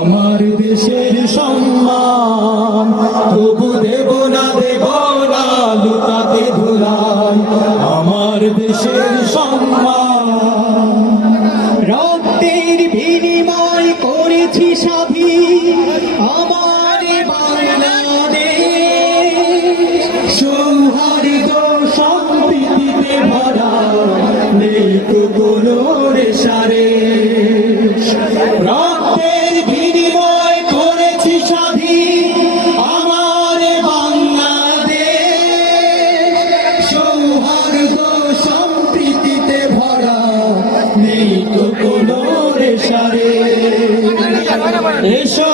আমার দেশের সম্মান, তবু দেব না দেব না লুটাতে ধুলাই। আমার দেশের সম্মান। রক্তের বিনিময় করেছি স্বাধীন। আমার বাংলাদেশ রেশারে এসো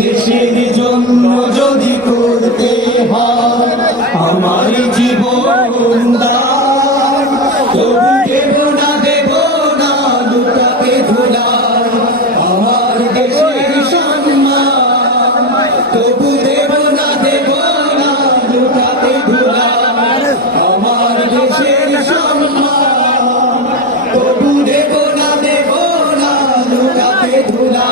দেশের জন্য যদি করতে হয় আমার জীবন তবু দেব না দেব না, দুটাকে আমার দেশের সম্মান। তবু দেব না দেব না আমার দেশের সম্মান। তবু দেব না দেব না, দুটাকে ধুলা